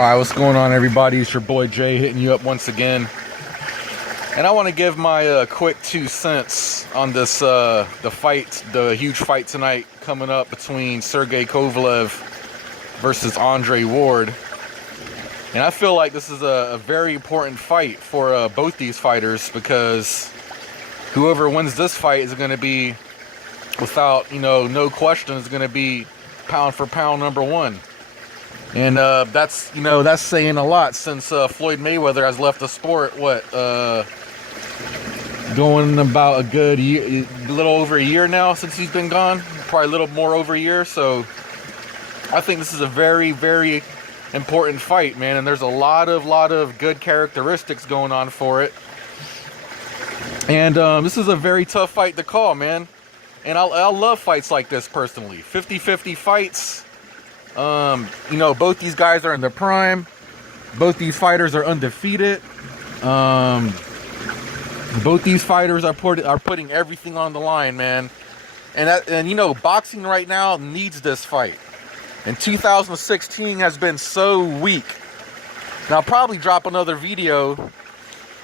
Alright, what's going on, everybody? It's your boy Jay hitting you up once again. And I want to give my quick 2 cents on this, the huge fight tonight coming up between Sergey Kovalev versus Andre Ward. And I feel like this is a very important fight for both these fighters, because whoever wins this fight is going to be, without, no question, is going to be pound for pound #1. And that's saying a lot, since Floyd Mayweather has left the sport, going about a good year, a little over a year now since he's been gone, probably a little more over a year. So I think this is a very, very important fight, man, and there's a lot of good characteristics going on for it. And this is a very tough fight to call, man, and I love fights like this personally. 50-50 fights. Both these guys are in their prime. Both these fighters are undefeated. Both these fighters are putting everything on the line, man. And boxing right now needs this fight. And 2016 has been so weak. Now I'll probably drop another video.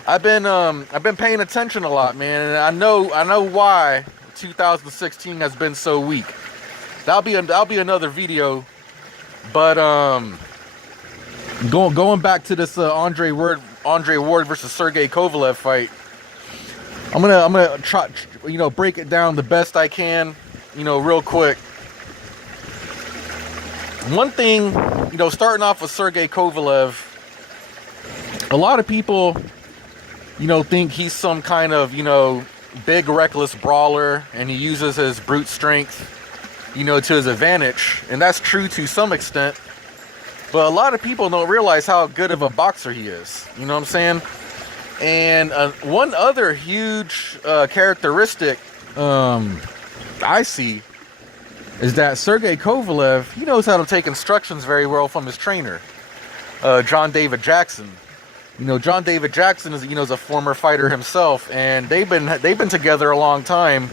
I've been paying attention a lot, man, and I know why 2016 has been so weak. That'll be another video. But going back to this Andre Ward versus Sergey Kovalev fight, I'm gonna try, break it down the best I can, real quick. One thing, starting off with Sergey Kovalev, a lot of people, think he's some kind of, big reckless brawler, and he uses his brute strength, to his advantage, and that's true to some extent, but a lot of people don't realize how good of a boxer he is. You know what I'm saying? And one other huge characteristic I see is that Sergey Kovalev, he knows how to take instructions very well from his trainer, John David Jackson. John David Jackson is a former fighter himself, and they've been together a long time.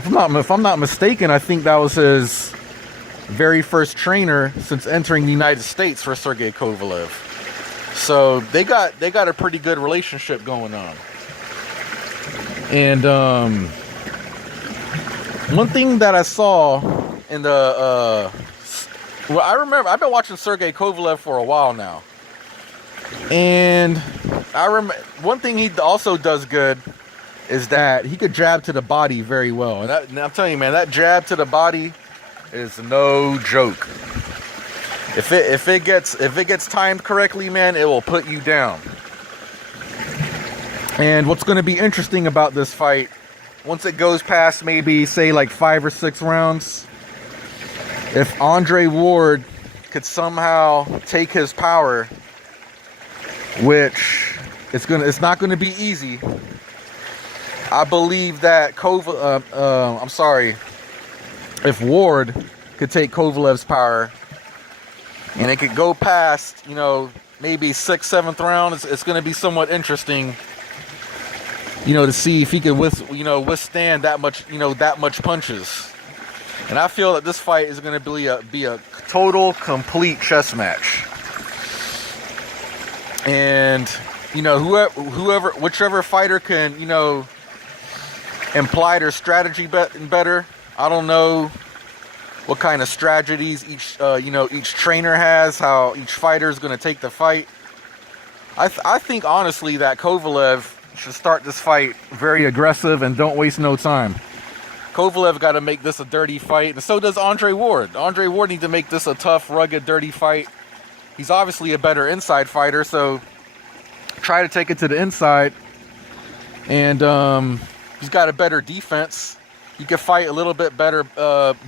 If I'm not mistaken, I think that was his very first trainer since entering the United States for Sergey Kovalev. So they got a pretty good relationship going on. And one thing that I saw in the I remember, I've been watching Sergey Kovalev for a while now, and I remember one thing he also does good is that he could jab to the body very well. And I'm telling you, man, that jab to the body is no joke. If it gets timed correctly, man, it will put you down. And what's going to be interesting about this fight, once it goes past maybe say like 5 or 6 rounds, if Andre Ward could somehow take his power, which it's not going to be easy. I believe that if Ward could take Kovalev's power, and it could go past, maybe 6th, 7th round, it's going to be somewhat interesting, to see if he can withstand that much punches. And I feel that this fight is going to be a total, complete chess match. And whichever fighter can, imply their strategy better. I don't know what kind of strategies each trainer has, how each fighter is going to take the fight. I think honestly that Kovalev should start this fight very aggressive and don't waste no time. Kovalev got to make this a dirty fight, and so does Andre Ward. Andre Ward needs to make this a tough, rugged, dirty fight. He's obviously a better inside fighter, so try to take it to the inside. And he's got a better defense. He can fight a little bit better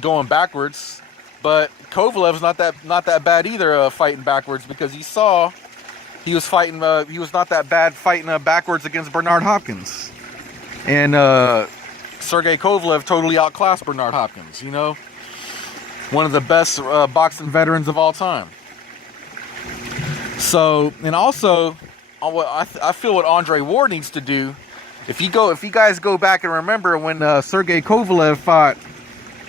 going backwards, but Kovalev's not that bad either fighting backwards, because he saw he was not that bad fighting backwards against Bernard Hopkins, and Sergey Kovalev totally outclassed Bernard Hopkins. One of the best boxing veterans of all time. So, and also, I feel what Andre Ward needs to do. If you guys go back and remember when Sergey Kovalev fought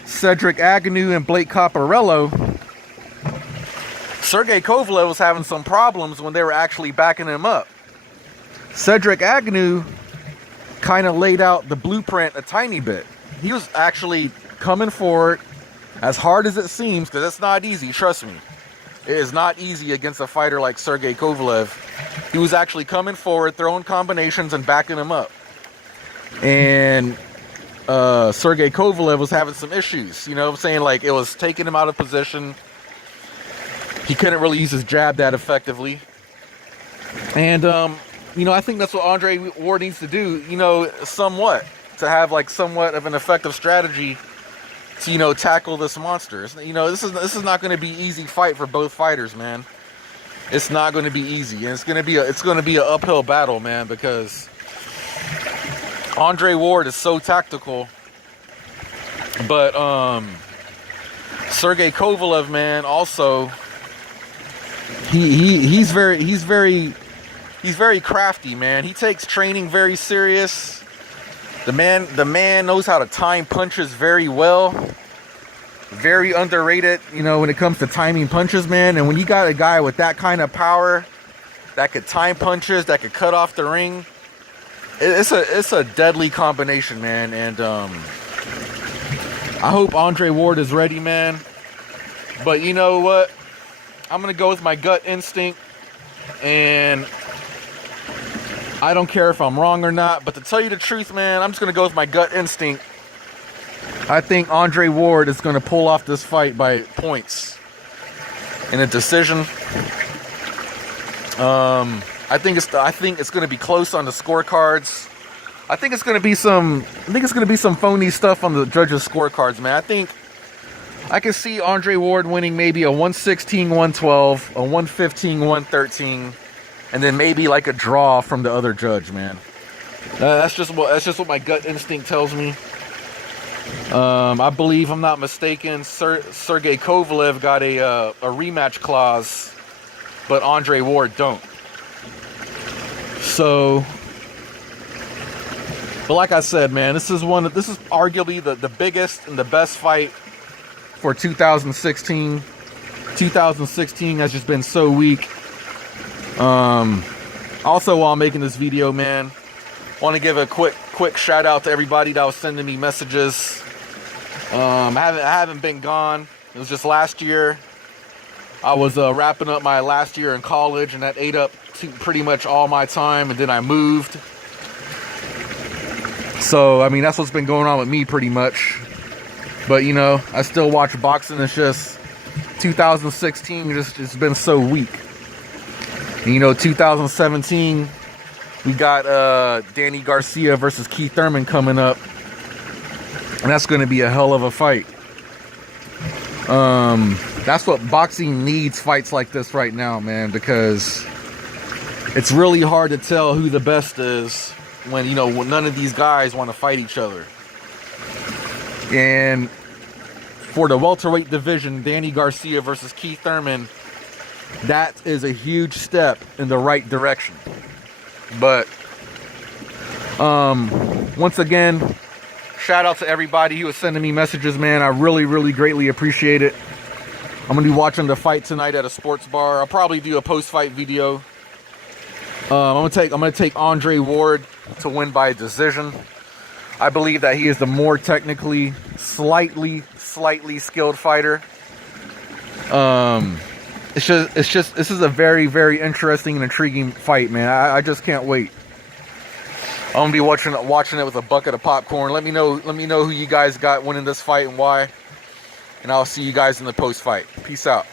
Cedric Agnew and Blake Caparello, Sergey Kovalev was having some problems when they were actually backing him up. Cedric Agnew kind of laid out the blueprint a tiny bit. He was actually coming forward as hard as it seems, because it's not easy, trust me. It is not easy against a fighter like Sergey Kovalev. He was actually coming forward, throwing combinations and backing him up. And Sergey Kovalev was having some issues, you know what I'm saying? Like, it was taking him out of position. He couldn't really use his jab that effectively. And, you know, I think that's what Andre Ward needs to do, you know, somewhat. To have, like, somewhat of an effective strategy to, you know, tackle this monster. You know, this is not going to be easy fight for both fighters, man. It's not going to be easy. And it's going to be an uphill battle, man, because Andre Ward is so tactical. But Sergey Kovalev, man, also he's very crafty, man. He takes training very serious. The man knows how to time punches very well. Very underrated, you know, when it comes to timing punches, man. And when you got a guy with that kind of power, that could time punches, that could cut off the ring, it's a deadly combination, man. And I hope Andre Ward is ready, man. But you know what? I'm gonna go with my gut instinct, and I don't care if I'm wrong or not, but to tell you the truth, man, I'm just going to go with my gut instinct. I think Andre Ward is going to pull off this fight by points in a decision. I think it's going to be close on the scorecards. I think it's going to be some phony stuff on the judges' scorecards, man. I think I can see Andre Ward winning maybe a 116-112, a 115-113. And then maybe like a draw from the other judge, man. That's just what my gut instinct tells me. I believe, I'm not mistaken, Sergey Kovalev got a rematch clause, but Andre Ward don't. So, but like I said, man, this is arguably the biggest and the best fight for 2016. 2016 has just been so weak. Also, while making this video, man, want to give a quick shout out to everybody that was sending me messages. I haven't been gone. It was just last year. I was wrapping up my last year in college, and that ate up pretty much all my time, and then I moved. So, I mean, that's what's been going on with me pretty much. But, you know, I still watch boxing. It's just 2016 it's been so weak. And, you know, 2017, we got Danny Garcia versus Keith Thurman coming up. And that's going to be a hell of a fight. That's what boxing needs, fights like this right now, man. Because it's really hard to tell who the best is when, you know, when none of these guys want to fight each other. And for the welterweight division, Danny Garcia versus Keith Thurman, that is a huge step in the right direction. But once again, shout out to everybody who was sending me messages, man. I really greatly appreciate it. I'm gonna be watching the fight tonight at a sports bar. I'll probably do a post-fight video. I'm gonna take Andre Ward to win by decision. I believe that he is the more technically slightly skilled fighter. It's just this is a very interesting and intriguing fight, man. I just can't wait. I'm gonna be watching it with a bucket of popcorn. Let me know who you guys got winning this fight and why. And I'll see you guys in the post fight. Peace out.